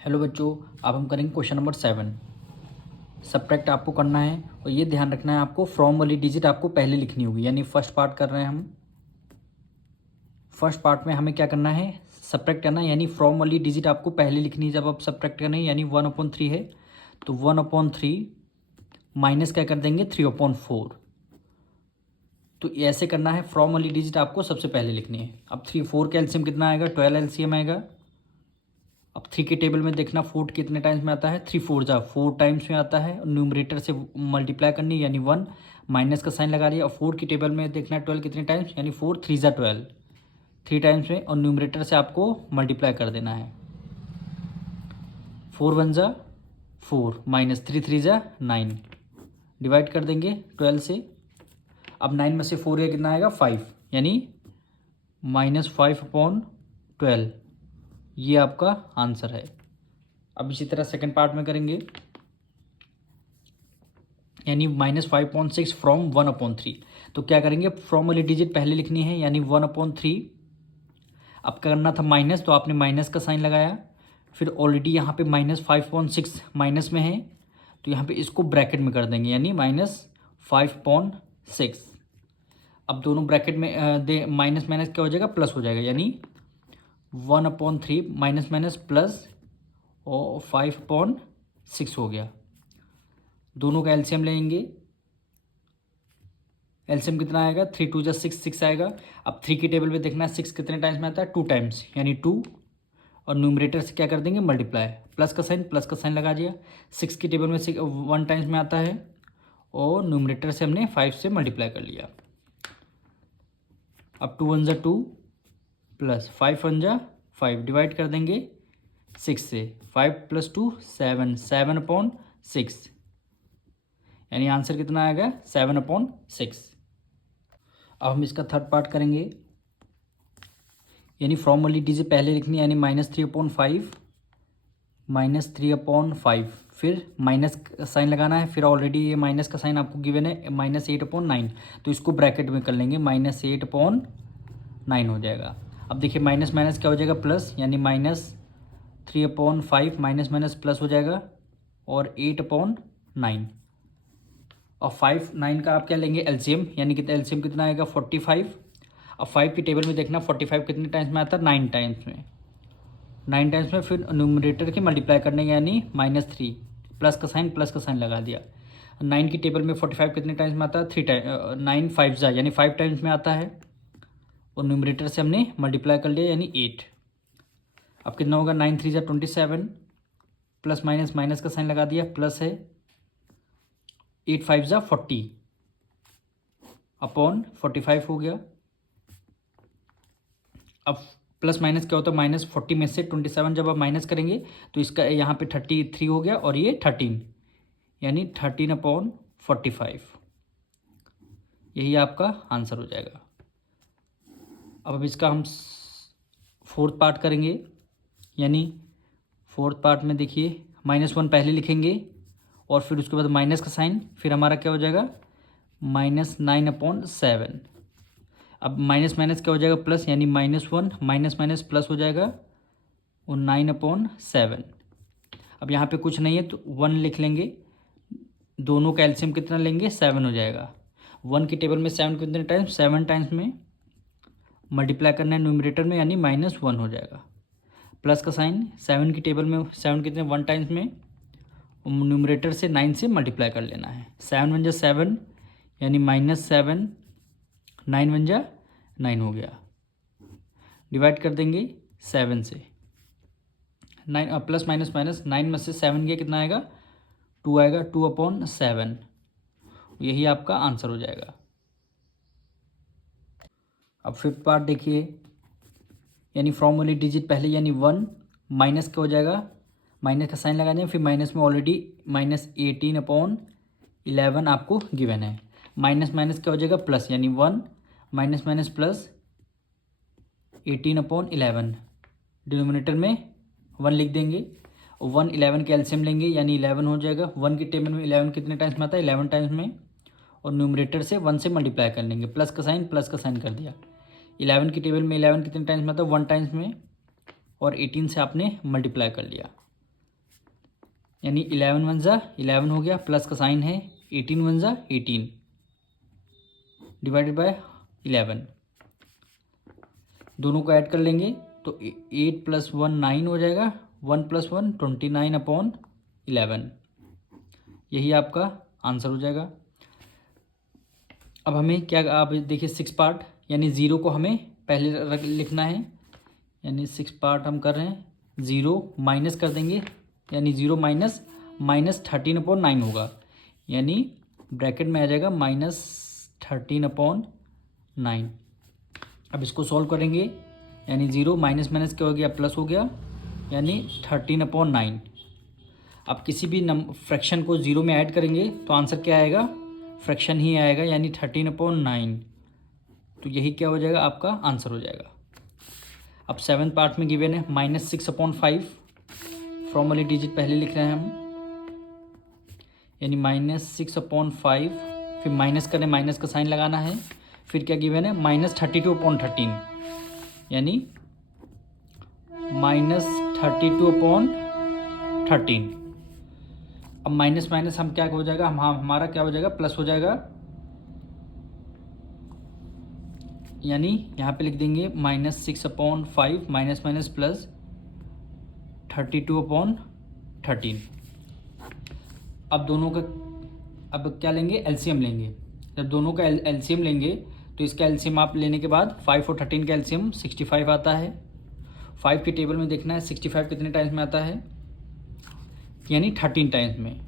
Hello बच्चों, अब हम करेंगे क्वेश्चन नंबर 7। सब्ट्रैक्ट आपको करना है और ये ध्यान रखना है आपको फ्रॉम वाली डिजिट आपको पहले लिखनी होगी। यानी फर्स्ट पार्ट कर रहे हैं हम। फर्स्ट पार्ट में हमें क्या करना है, सब्ट्रैक्ट करना है। यानी फ्रॉम वाली डिजिट आपको पहले लिखनी है जब आप सब्ट्रैक्ट करना है। यानी 1/3 है तो 1/3 माइनस क्या कर देंगे 3/4। तो ऐसे करना है, फ्रॉम वाली डिजिट आपको सबसे पहले लिखनी है। अब 4 का एलसीएम कितना आएगा, 12 एलसीएम आएगा। अब 3 के टेबल में देखना 4 कितने टाइम्स में आता है, 3 4 जा 4 टाइम्स में आता है। न्यूमरेटर से मल्टीप्लाई करनी यानी 1, माइनस का साइन लगा दिया। और 4 की टेबल में देखना 12 कितने टाइम्स, यानी 4 3 जा 12, 3 टाइम्स में। और न्यूमरेटर से आपको मल्टीप्लाई कर देना है। 4 1 जा 4 माइनस 3 3 जा 9, डिवाइड कर देंगे 12 से। अब 9 में से 4 गया कितना आएगा 5, यानी -5/12। ये आपका आंसर है। अब इसी तरह सेकंड पार्ट में करेंगे। यानी -5/6 फ्रॉम 1/3। तो क्या करेंगे, फ्रॉम वाली डिजिट पहले लिखनी है यानी 1/3। अब करना था माइनस, तो आपने माइनस का साइन लगाया। फिर ऑलरेडी यहाँ पे -5/6 माइनस में है तो यहाँ पे इसको ब्रैकेट में कर देंगे यानी -5/6। अब दोनों ब्रैकेट में दे माइनस माइनस क्या हो जाएगा, प्लस हो जाएगा। यानी 1/3 माइनस माइनस प्लस और 5/6 हो गया। दोनों का एलसीएम लेंगे। एलसीएम कितना आएगा, 3 2 जा 6 6 आएगा। अब 3 की टेबल में देखना है 6 कितने टाइम्स में आता है, 2 टाइम्स, यानी 2। और न्यूमरेटर से क्या कर देंगे मल्टीप्लाई, प्लस का साइन लगा दिया। 6 की टेबल में 1 टाइम्स में आता है और न्यूमरेटर से हमने 5 से मल्टीप्लाई कर लिया। अब 2 1 जा 2 प्लस 5 1 जा 5, डिवाइड कर देंगे 6 से। 5 + 2 7, 7/6, यानी आंसर कितना आएगा 7/6। अब हम इसका थर्ड पार्ट करेंगे। यानी फ्रॉम वाली डिजिट पहले लिखनी है यानी -3/5, फिर माइनस साइन लगाना है। फिर ऑलरेडी ये माइनस का साइन आपको गिवन है -8/9, तो इसको ब्रैकेट में कर लेंगे, -8/9 हो जाएगा। अब देखिए माइनस माइनस क्या हो जाएगा प्लस, यानी -3/5 माइनस माइनस प्लस हो जाएगा और 8/9। और 5 9 का आप क्या लेंगे एलसीएम, यानी कितना एलसीएम कितना आएगा 45। अब 5 की टेबल में देखना 45 कितने टाइम्स में आता है, 9 टाइम्स में। 9 टाइम्स में फिर न्यूमरेटर के मल्टीप्लाई करने यानी -3, प्लस का साइन लगा दिया। 9 की टेबल में 45 कितने टाइम्स में आता है, 3 टाइम 9 5 जा यानी 5 टाइम्स में आता है। और न्यूमरेटर से हमने मल्टीप्लाई कर लिया यानी 8। अब कितना होगा 9 3 जा 27, प्लस माइनस का साइन लगा दिया, प्लस है 8 5 जा 40 अपॉन 45 हो गया। अब प्लस माइनस क्या होता है, -40 में से 27 जब आप माइनस करेंगे तो इसका यहाँ पे 33 हो गया और ये 13, यानी 13/45। यही आपका आंसर हो जाएगा। अब इसका हम फोर्थ पार्ट करेंगे। यानी फोर्थ पार्ट में देखिए -1 पहले लिखेंगे और फिर उसके बाद माइनस का साइन, फिर हमारा क्या हो जाएगा -9/7। अब माइनस माइनस क्या हो जाएगा प्लस, यानी -1 माइनस माइनस प्लस हो जाएगा और 9/7। अब यहाँ पे कुछ नहीं है तो 1 लिख लेंगे। दोनों का एलसीएम कितना लेंगे 7 हो जाएगा। 1 की टेबल में 7 कितने टाइम्स, 7 टाइम्स में। मल्टीप्लाई करना है न्यूमरेटर में यानी -1 हो जाएगा। प्लस का साइन 7 की टेबल में 7 कितने 1 टाइम्स में। न्यूमरेटर से 9 से मल्टीप्लाई कर लेना है। 7 1 जा 7 यानी -7, 9 1 जा 9 हो गया। डिवाइड कर देंगे 7 से। 9 प्लस माइनस माइनस 9 में से 7 गया कितना आएगा 2 आएगा, 2/7। यही आपका आंसर हो जाएगा। अब फिफ्थ पार्ट देखिए। यानी फ्रॉम वाली डिजिट पहले यानी 1, माइनस क्या हो जाएगा, माइनस का साइन लगा दें। फिर माइनस में ऑलरेडी -18/11 आपको गिवन है। माइनस माइनस क्या हो जाएगा प्लस, यानी 1 माइनस माइनस प्लस 18/11। डिनोमिनेटर में 1 लिख देंगे और 1 11 के एलसीएम लेंगे यानी 11 हो जाएगा। 1 की टेबल में 11 कितने टाइम्स में आता है 11 टाइम्स में। और न्यूमरेटर से 1 से मल्टीप्लाई कर लेंगे, प्लस का साइन कर दिया। 11 की टेबल में 11 कितने टाइम्स में आता है 1 टाइम्स में। और 18 से आपने मल्टीप्लाई कर लिया। यानी 11 वन ज़ा 11 हो गया, प्लस का साइन है 18 वन ज़ा 18 डिवाइडेड बाय 11, दोनों को ऐड कर लेंगे तो 8 + 1 9 हो जाएगा, 1 + 1 29/11, यही आपका आंसर हो जाएगा। अब हमें क्या, आप देखिए 6 पार्ट, यानी ज़ीरो को हमें पहले लिखना है, यानी 6 पार्ट हम कर रहे हैं। ज़ीरो माइनस कर देंगे, यानी ज़ीरो माइनस -13/9 होगा, यानी ब्रैकेट में आ जाएगा -13/9। अब इसको सॉल्व करेंगे, यानी ज़ीरो माइनस माइनस क्या हो गया, प्लस हो गया, यानी 13/9। अब किसी भी फ्रैक्शन को ज़ीरो में ऐड करेंगे तो आंसर क्या आएगा, फ्रैक्शन ही आएगा, यानी 13/9। तो यही क्या हो जाएगा, आपका आंसर हो जाएगा। अब 7 पार्ट में गिवन है -6/5, फ्रॉम वाली डिजिट पहले लिख रहे हैं हम, यानी -6/5, फिर माइनस करें, माइनस का साइन लगाना है, फिर क्या गिवन है -32/13, यानी -32/13। अब माइनस माइनस हम क्या हो जाएगा, हमारा क्या हो जाएगा, प्लस हो जाएगा, यानी यहाँ पे लिख देंगे -6/5 माइनस माइनस प्लस 32/13। अब दोनों का, अब क्या लेंगे, एलसीएम लेंगे। जब दोनों का एलसीएम लेंगे तो इसका एलसीएम आप लेने के बाद 5 और 13 का एलसीएम 65 आता है। 5 की टेबल में देखना है 65 कितने टाइम्स में आता है, यानी 13 टाइम्स में,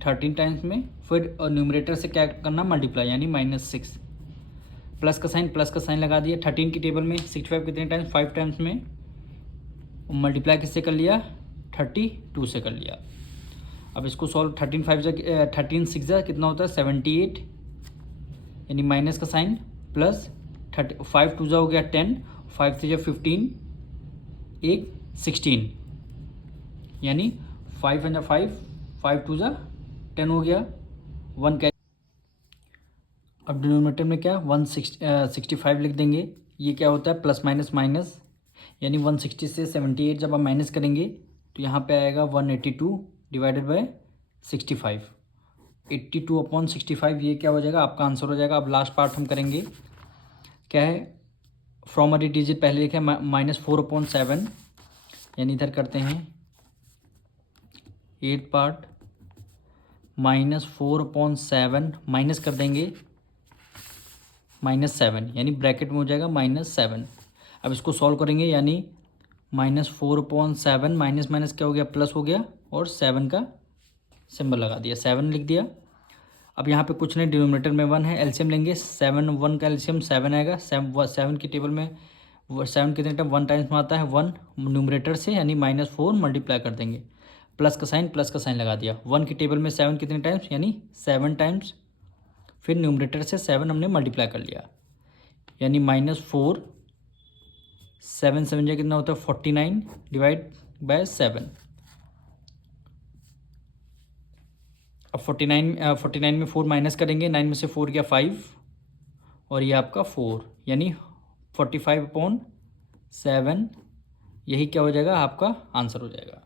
13 टाइम्स में। फिर न्यूमरेटर से क्या करना, मल्टीप्लाई, यानी -6, प्लस का साइन लगा दिया। 13 की टेबल में 65 कितने टाइम्स, 5 टाइम्स में, मल्टीप्लाई किससे कर लिया, 32 से कर लिया। अब इसको सॉल्व, 13 6 जा कितना होता है, 78, यानी माइनस का साइन, प्लस 5 2 जा हो गया 10, 5 3 जा 15, 16, यानी 5 1 जा 5, 5 2 जा 10 हो गया, 1 का। अब डिनोमिनेटर में क्या, 165 लिख देंगे। ये क्या होता है, प्लस माइनस माइनस, यानी 160 से 78 जब आप माइनस करेंगे तो यहाँ पे आएगा 182 डिवाइडेड बाय 65, 82/65, ये क्या हो जाएगा, आपका आंसर हो जाएगा। अब लास्ट पार्ट हम करेंगे, क्या है, फ्रॉम अ डिजिट पहले लिखे -4/7, यानी इधर करते हैं 8 पार्ट, -4/7 माइनस कर देंगे -7, यानी ब्रैकेट में हो जाएगा -7। अब इसको सॉल्व करेंगे, यानी -4/7 माइनस माइनस क्या हो गया, प्लस हो गया, और 7 का सिंबल लगा दिया, 7 लिख दिया। अब यहाँ पे कुछ नहीं, डिनोमिनेटर में 1 है, एलसीएम लेंगे, 7 1 का एलसीएम 7 आएगा। 7 की टेबल में 7 कितने टाइम, 1 टाइम्स में आता है, 1 न्यूमरेटर से, यानी -4 मल्टीप्लाई कर देंगे, प्लस का साइन लगा दिया। 1 की टेबल में 7 कितने टाइम्स, यानी 7 टाइम्स, फिर न्यूमरेटर से 7 हमने मल्टीप्लाई कर लिया, यानी -4, 7 7 जा कितना होता है 49 डिवाइड बाय 7। अब 49 में 4 माइनस करेंगे, 9 में से 4 गया 5, और ये आपका 4, यानी 45/7, यही क्या हो जाएगा, आपका आंसर हो जाएगा।